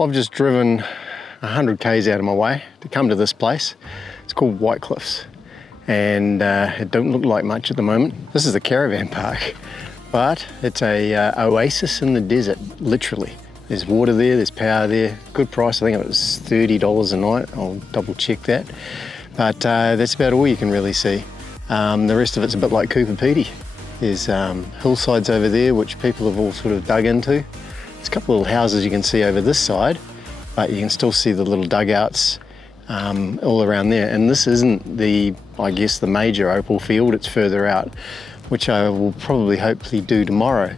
I've just driven 100 k's out of my way to come to this place. It's called White Cliffs, and it don't look like much at the moment. This is a caravan park, but it's a oasis in the desert, literally. There's water there, there's power there, good price. I think it was $30 a night. I'll double check that. But that's about all you can really see. The rest of it's a bit like Cooper Pedy. There's hillsides over there which people have all sort of dug into. There's a couple of little houses you can see over this side, but you can still see the little dugouts all around there. And this isn't the, I guess, the major opal field, it's further out, which I will probably hopefully do tomorrow.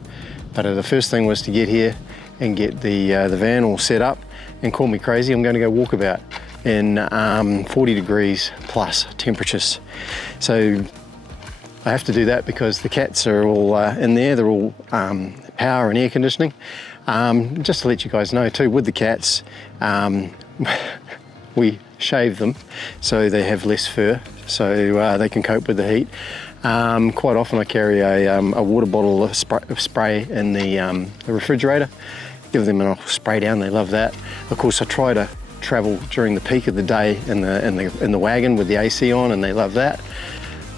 But the first thing was to get here and get the van all set up, and call me crazy, I'm going to go walkabout in 40 degrees plus temperatures. So I have to do that because the cats are all in there, they're all power and air conditioning. Just to let you guys know too, with the cats, we shave them so they have less fur, so they can cope with the heat. Quite often I carry a water bottle of spray in the refrigerator, give them a spray down, they love that. Of course I try to travel during the peak of the day in the wagon with the AC on, and they love that.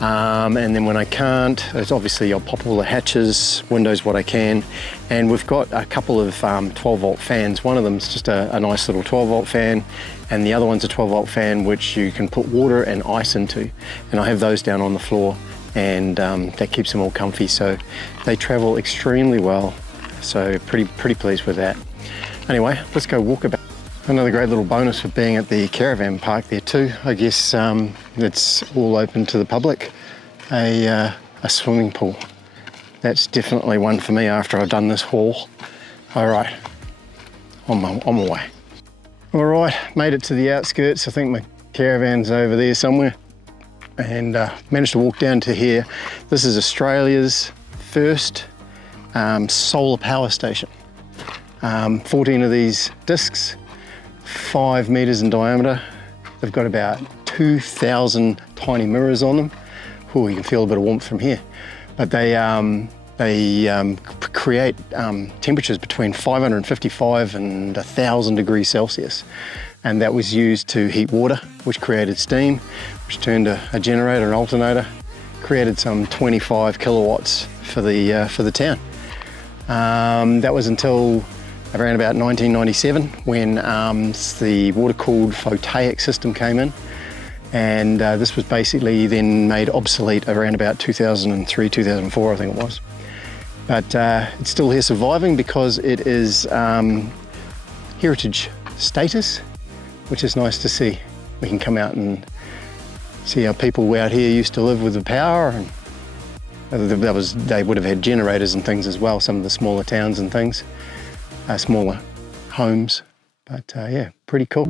And then when I can't, it's obviously I'll pop all the hatches, windows what I can, and we've got a couple of 12 volt fans. One of them's just a nice little 12 volt fan, and the other one's a 12 volt fan which you can put water and ice into, and I have those down on the floor, and that keeps them all comfy, so they travel extremely well, so pretty pleased with that. Anyway, let's go walk about. Another great little bonus for being at the caravan park there too, I guess it's all open to the public, a swimming pool. That's definitely one for me after I've done this haul. All right, on my way. All right, made it to the outskirts. I think my caravan's over there somewhere, and managed to walk down to here. This is Australia's first solar power station. 14 of these discs, 5 meters in diameter. They've got about 2,000 tiny mirrors on them. Oh, you can feel a bit of warmth from here. But they create temperatures between 555 and 1,000 degrees Celsius. And that was used to heat water, which created steam, which turned a generator, an alternator, created some 25 kilowatts for the town. That was until around about 1997 when the water-cooled photovoltaic system came in, and this was basically then made obsolete around about 2003, 2004 I think it was. But it's still here surviving because it is heritage status, which is nice to see. We can come out and see how people out here used to live with the power, and they would have had generators and things as well, some of the smaller towns and things. Smaller homes, but yeah, pretty cool.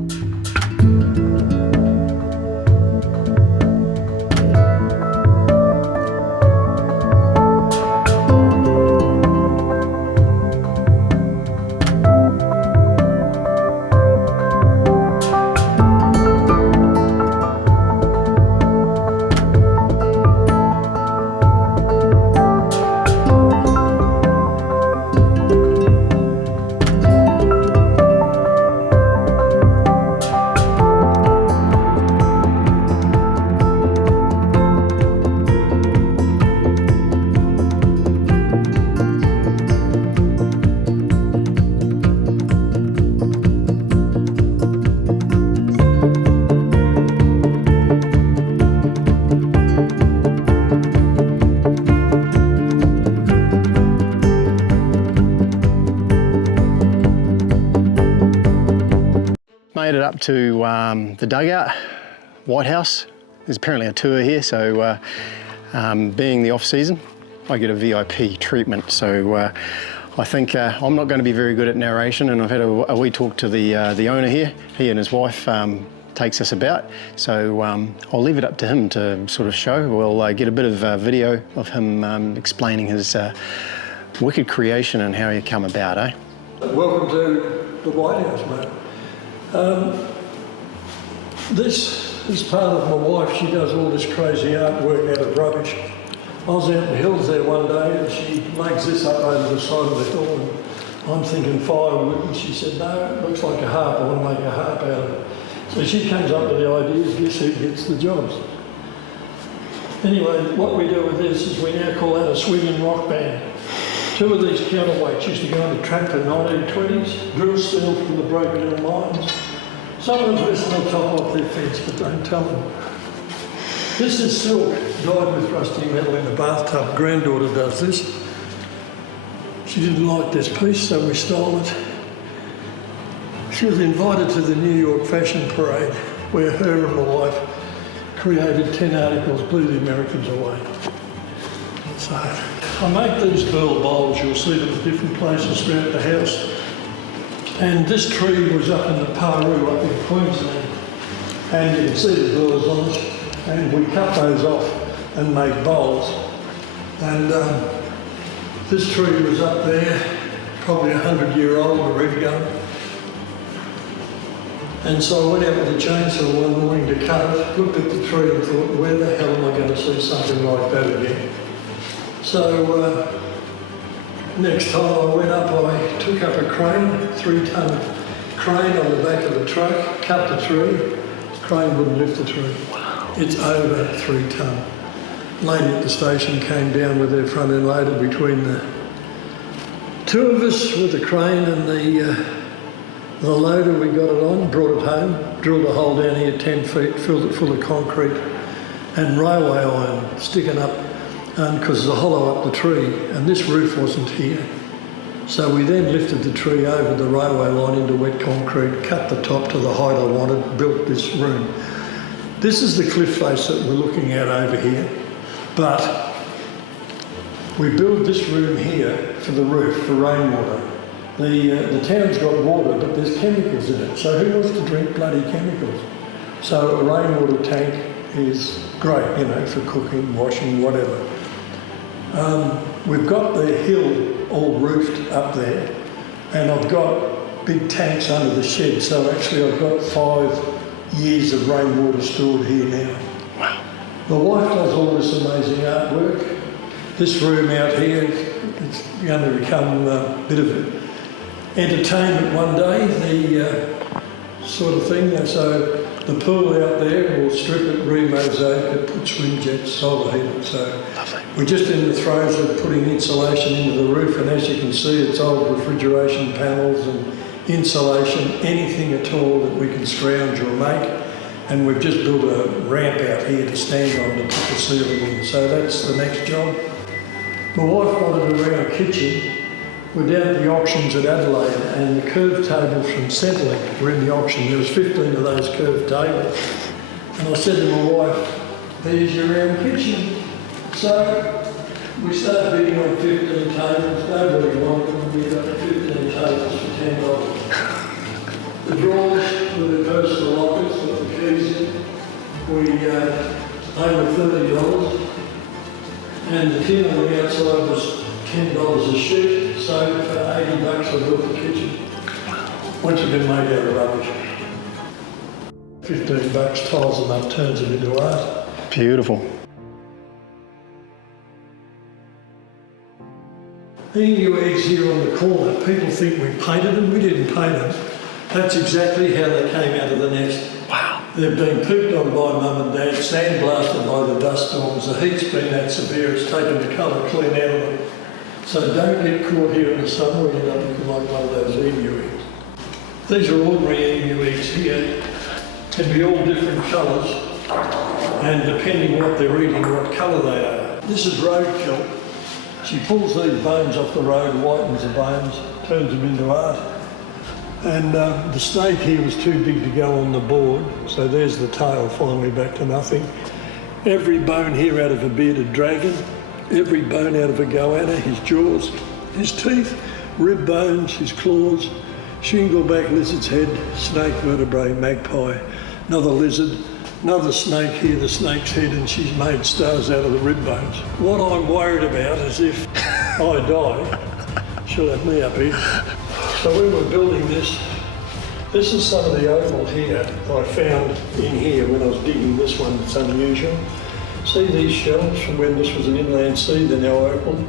Made it up to the dugout, White House. There's apparently a tour here, so being the off season, I get a VIP treatment. So I think I'm not going to be very good at narration, and I've had a wee talk to the owner here. He and his wife takes us about, so I'll leave it up to him to sort of show. We'll get a bit of video of him explaining his wicked creation and how he come about, eh? Welcome to the White House, mate. This is part of my wife. She does all this crazy artwork out of rubbish. I was out in the hills there one day and she legs this up over the side of the door, and I'm thinking firewood, and she said, no, it looks like a harp, I want to make a harp out of it. So she comes up with the ideas, guess who gets the jobs? Anyway, what we do with this is we now call that a swinging rock band. 2 of these counterweights used to go on the tractor in the 1920s, drill steel from the Broken Hill mines. Someone's missing the top off their fence, but don't tell them. This is silk, dyed with rusty metal in the bathtub. Granddaughter does this. She didn't like this piece, so we stole it. She was invited to the New York Fashion Parade, where her and my wife created 10 articles, blew the Americans away. So I make these burl bowls, you'll see them at different places throughout the house. And this tree was up in the Paru, up in Queensland. And you can see the burls on it. And we cut those off and made bowls. And this tree was up there, probably 100-year-old, a red gum. And so I went out with a chainsaw one morning to cut it, looked at the tree and thought, where the hell am I going to see something like that again? So next time I went up, I took up a crane, 3-ton crane on the back of the truck, cut the tree. The crane wouldn't lift the tree. Wow. It's over 3 ton. Lady at the station came down with her front end loader between the 2 of us with the crane and the loader. We got it on, brought it home, drilled a hole down here 10 feet, filled it full of concrete and railway iron sticking up because there's a hollow up the tree and this roof wasn't here. So we then lifted the tree over the railway line into wet concrete, cut the top to the height I wanted, built this room. This is the cliff face that we're looking at over here, but we built this room here for the roof, for rainwater. The town's got water, but there's chemicals in it, so who wants to drink bloody chemicals? So a rainwater tank is great, you know, for cooking, washing, whatever. We've got the hill all roofed up there, and I've got big tanks under the shed, so actually I've got 5 years of rainwater stored here now. Wow. My wife does all this amazing artwork. This room out here, it's going to become a bit of entertainment one day, the sort of thing. So the pool out there, we'll strip it, re-mosaic it, put swim jets, solar heat it. So lovely. We're just in the throes of putting insulation into the roof, and as you can see, it's old refrigeration panels and insulation, anything at all that we can scrounge or make. And we've just built a ramp out here to stand on to put the ceiling in. So that's the next job. My wife wanted a round kitchen. We're down at the auctions at Adelaide, and the curved tables from Centrelink were in the auction. There was 15 of those curved tables. And I said to my wife, there's your round kitchen. So we started bidding on 15 tables. Nobody wanted them. We got 15 tables for $10. The drawers were the personal lockers with the keys in. They were $30. And the tin on the outside was $10 a sheet, so for $80 I built the kitchen. Once it's been made out of rubbish. $15, tiles them up, turns it into art. Beautiful. Emu eggs here on the corner, people think we painted them. We didn't paint them. That's exactly how they came out of the nest. Wow. They've been pooped on by mum and dad, sandblasted by the dust storms. The heat's been that severe, it's taken the colour clean out of them. So don't get caught here in the summer and end up looking like one of those emu eggs. These are ordinary emu eggs here. Can be all different colours, and depending what they're eating, what colour they are. This is roadkill. She pulls these bones off the road, whitens the bones, turns them into art. And the snake here was too big to go on the board, so there's the tail finally back to nothing. Every bone here out of a bearded dragon, every bone out of a goanna, his jaws, his teeth, rib bones, his claws, shingleback lizard's head, snake vertebrae, magpie, another lizard, another snake here, the snake's head, and she's made stars out of the rib bones. What I'm worried about is if I die, she'll have me up here. So when we're building this is some of the opal here that I found in here when I was digging this one. It's unusual. See these shells from when this was an inland sea, they're now opal.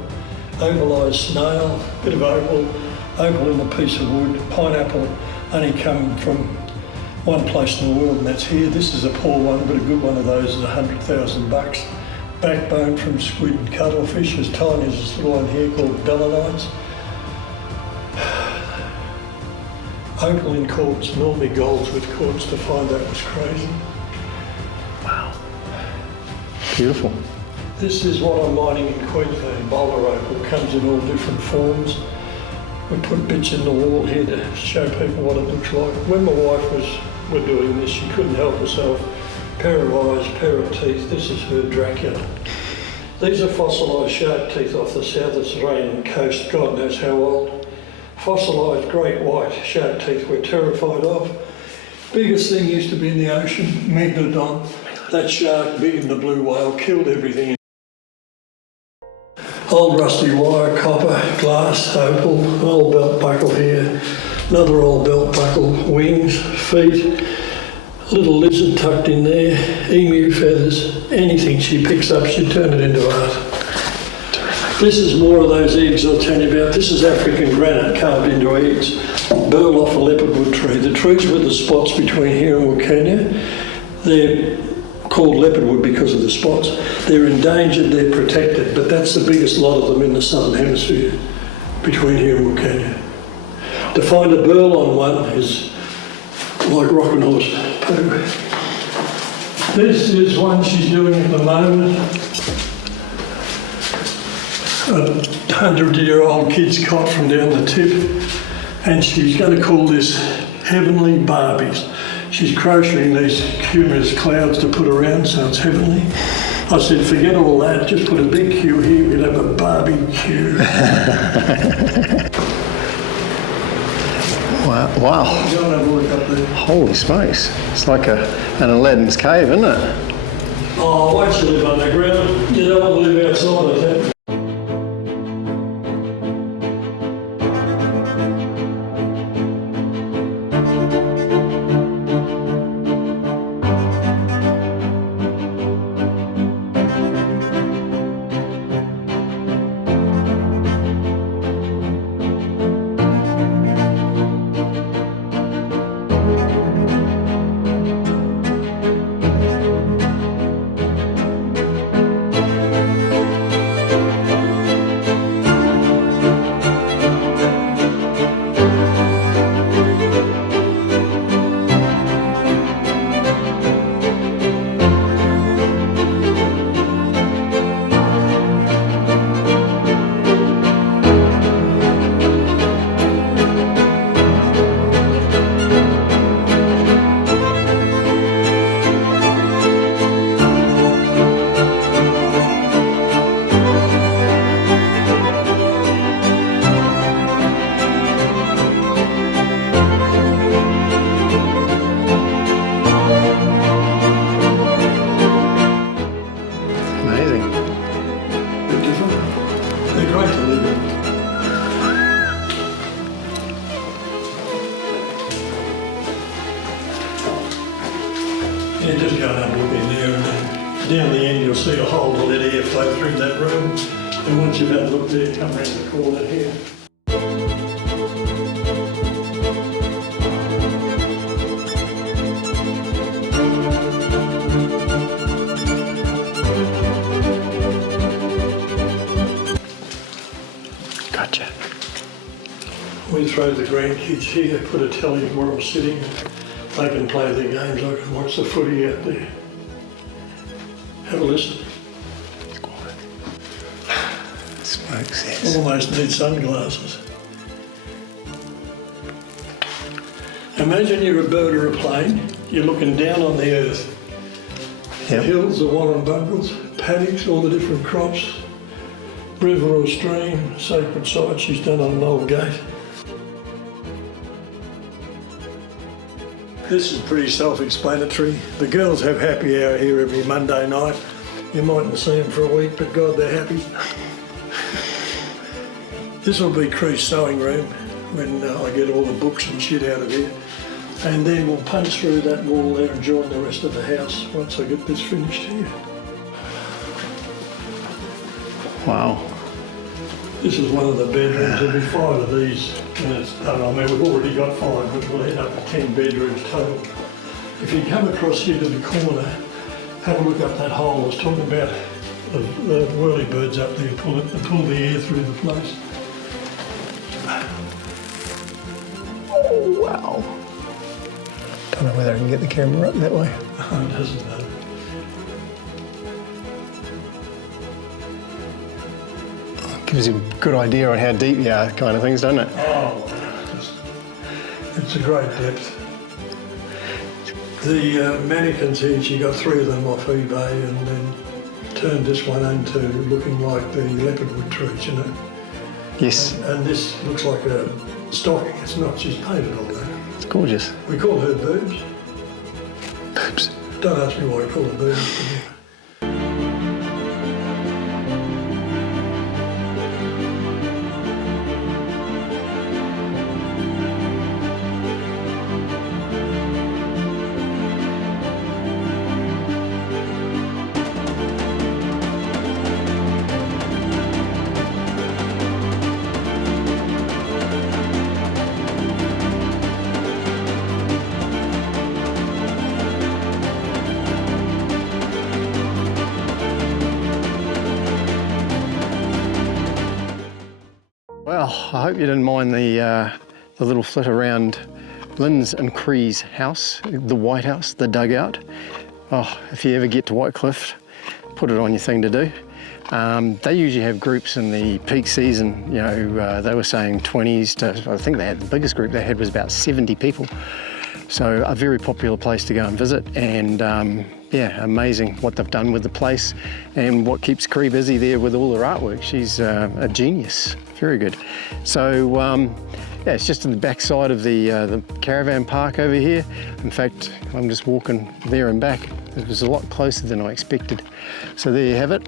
Opalised snail, bit of opal, opal in a piece of wood, pineapple only come from one place in the world, and that's here. This is a poor one, but a good one of those is $100,000. Backbone from squid and cuttlefish, as tiny as this little one here called bellanites. Opal in quartz, normally golds with quartz. To find that was crazy. Wow. Beautiful. This is what I'm mining in Queensland, boulder opal. Comes in all different forms. We put bits in the wall here to show people what it looks like. When my wife were doing this, she couldn't help herself. Pair of eyes, pair of teeth. This is her Dracula. These are fossilised shark teeth off the South Australian coast, God knows how old. Fossilised great white shark teeth we're terrified of. Biggest thing used to be in the ocean, Megalodon. That shark, big in the blue whale, killed everything. Old rusty wire, copper, glass, opal, old belt buckle here, another old belt buckle, wings, feet, little lizard tucked in there, emu feathers, anything she picks up, she turn it into art. This is more of those eggs I'll tell you about. This is African granite carved into eggs, burl off a leopardwood tree. The trees with the spots between here and Wilkania, they're called leopardwood because of the spots. They're endangered, they're protected, but that's the biggest lot of them in the southern hemisphere, between here and Wilkania. To find a burl on one is like rocking horse poo. This is one she's doing at the moment. A 100-year-old kid's cot from down the tip, and she's going to call this Heavenly Barbies. She's crocheting these cumulus clouds to put around so it's heavenly. I said, forget all that, just put a big Q here, we could have a barbecue. Wow. Go and have a look up there. Holy smokes. It's like an Aladdin's cave, isn't it? Oh, once you live underground, you don't want to live outside, I think. Yeah, just go and have a look in there, and then down the end you'll see a hole to let air flow through that room. And once you've had a look there, come round the corner here. Gotcha. We throw the grandkids here, put a telly where I'm sitting. They can play their games, I can watch the footy out there. Have a listen. Smokes, yes. Almost need sunglasses. Imagine you're a bird or a plane, you're looking down on the earth. Yep. The hills, the Warrenbuckles, paddocks, all the different crops, river or stream, sacred site she's done on an old gate. This is pretty self-explanatory. The girls have happy hour here every Monday night. You mightn't see them for a week, but God, they're happy. This will be Cree's sewing room when I get all the books and shit out of here. And then we'll punch through that wall there and join the rest of the house once I get this finished here. Wow. This is one of the bedrooms. There'll be 5 of these when it's done. I mean, we've already got 5, but we'll end up with 10 bedrooms total. If you come across here to the corner, have a look up that hole. I was talking about the whirlybirds up there, pull the air through the place. Oh, wow. Don't know whether I can get the camera up that way. Oh, it doesn't matter. Gives you a good idea on how deep you are, kind of things, doesn't it? Oh, it's a great depth. The mannequins here, she got 3 of them off eBay and then turned this one into looking like the leopardwood trees, you know. Yes. And this looks like a stocking. It's not. She's painted all that. It's gorgeous. We call her boobs. Boobs. Don't ask me why we call her boobs. Well, I hope you didn't mind the little flit around Lynn's and Cree's house, the White House, the dugout. Oh, if you ever get to Whitecliff, put it on your thing to do. They usually have groups in the peak season, you know, they were saying 20s to, I think they had the biggest group they had was about 70 people. So a very popular place to go and visit, and yeah, amazing what they've done with the place and what keeps Cree busy there with all her artwork. She's a genius, very good. So yeah, it's just in the back side of the caravan park over here. In fact, I'm just walking there and back. It was a lot closer than I expected. So there you have it.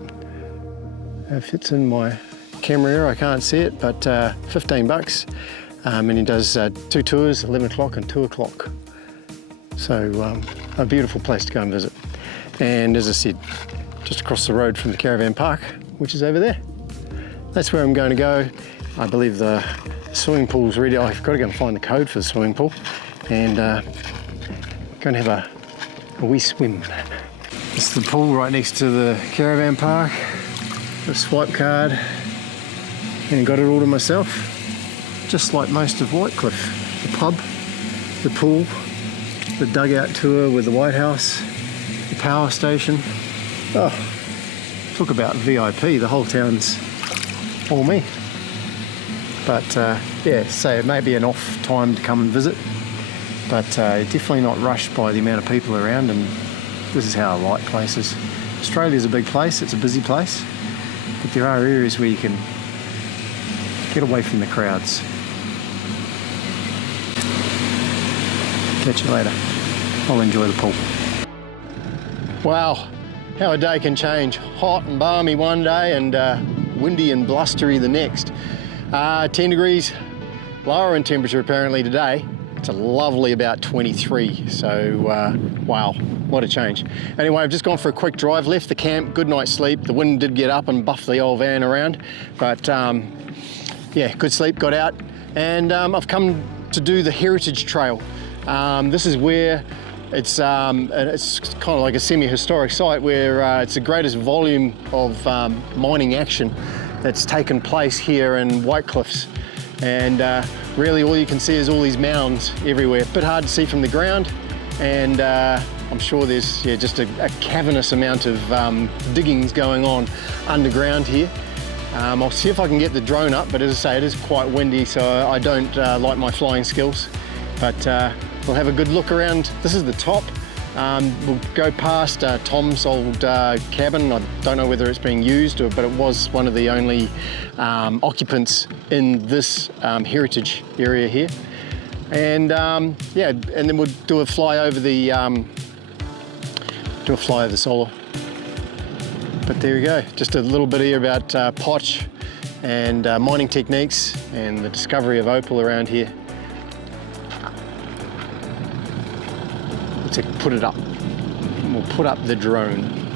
If it's in my camera here, I can't see it, but 15 bucks. And he does 2 tours, 11 o'clock and 2 o'clock. So a beautiful place to go and visit. And as I said, just across the road from the caravan park, which is over there. That's where I'm going to go. I believe the swimming pool's ready. I've got to go and find the code for the swimming pool and go and have a wee swim. It's the pool right next to the caravan park. A swipe card and got it all to myself. Just like most of Whitecliff. The pub, the pool, the dugout tour with the White House, the power station. Oh, talk about VIP, the whole town's all me. But yeah, so it may be an off time to come and visit, but definitely not rushed by the amount of people around, and this is how I like places. Australia's a big place, it's a busy place, but there are areas where you can get away from the crowds. Catch you later. I'll enjoy the pool. Wow, how a day can change. Hot and balmy one day and windy and blustery the next. 10 degrees lower in temperature apparently today. It's a lovely about 23, so wow, what a change. Anyway, I've just gone for a quick drive, left the camp, good night's sleep. The wind did get up and buff the old van around, but yeah, good sleep, got out, and I've come to do the Heritage Trail. This is where it's kind of like a semi-historic site where it's the greatest volume of mining action that's taken place here in Whitecliffs. And really all you can see is all these mounds everywhere. A bit hard to see from the ground, and I'm sure there's just a cavernous amount of diggings going on underground here. I'll see if I can get the drone up, but as I say, it is quite windy, so I don't like my flying skills. But we'll have a good look around. This is the top. We'll go past Tom's old cabin. I don't know whether it's being used, but it was one of the only occupants in this heritage area here. And yeah, and then we'll do a fly over the solar. But there we go. Just a little bit here about potch and mining techniques and the discovery of opal around here. Let's put it up. We'll put up the drone.